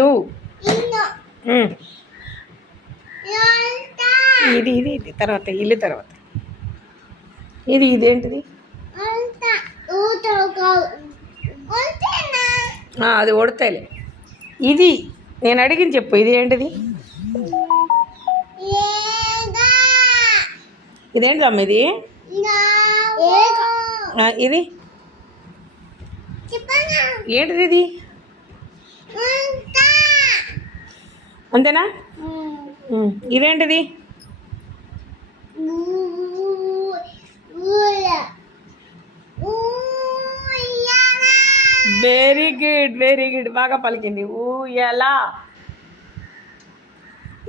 ఇల్లు. ఇది ఇది ఇది తర్వాత ఇల్లు తర్వాత ఇది ఇదేంటిది? అది ఉడతలే. ఇది నేను అడిగింది చెప్పు. ఇది ఏంటిది? ఇదేంటి అమ్మ ఇది? ఇది ఏంటిది? ఇది అంతేనా? ఇదేంటిది? వెరీ గుడ్, వెరీ గుడ్, బాగా పలికింది. ఊయల.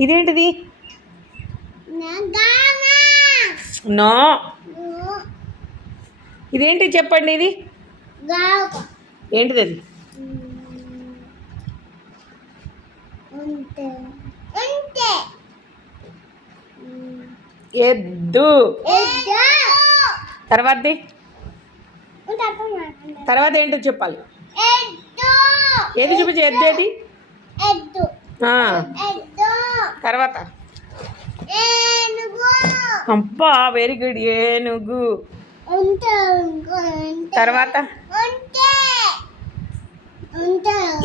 ఇదేంటిది? నో. ఇదేంటి చెప్పండి? ఇది ఏంటిది? అది ఎద్దు. తర్వాతది తర్వాత ఏంటో చెప్పాలి. ఏది చూపించే? ఎద్దు ఏది? తర్వాత అబ్బా వెరీ గుడ్, ఏనుగు. తర్వాత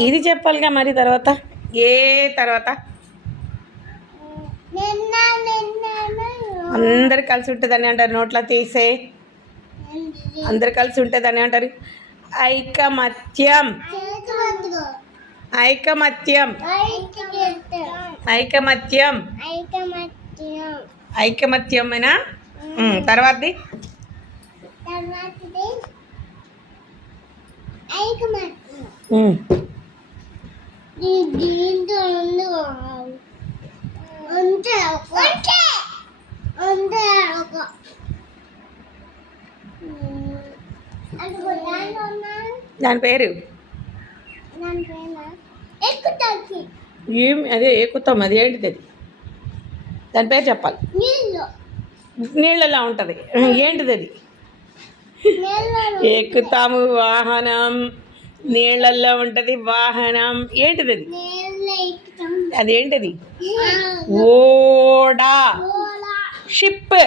ఇది చెప్పాలిగా మరి. తర్వాత తర్వాత అందరు కలిసి ఉంటుందని అంటారు. నోట్లో తీసే అందరు కలిసి ఉంటుందని అంటారు. ఐకమత్యం. ఐకమత్యం. ఐకమత్యం. ఐకమత్యమేనా? తర్వాతది దాని పేరు ఏం? అదే ఎక్కుతాం. అది ఏంటిది? అది దాని పేరు చెప్పాలి. నీళ్ళలా ఉంటుంది. ఏంటిది అది? ఎక్కుతాము వాహనం. నీళ్ళల్లో ఉంటుంది వాహనం. ఏంటిది అది? అదేంటిది? ఓడ. షిప్.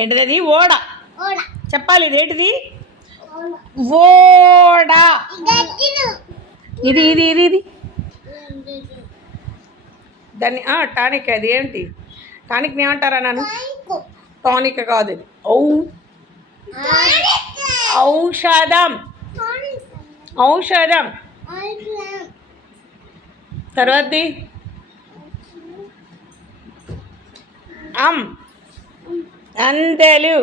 ఏంటిది అది? ఓడ చెప్పాలి. ఇదేంటిది? ఓడ. ఇది ఇది ఇది ఇది దాన్ని టానిక్. అది ఏంటి? టానిక్ని ఏమంటారా? నన్ను టానిక్ కాదు, ఇది ఔషధం. ఔషధం. తర్వాతది అందెలు.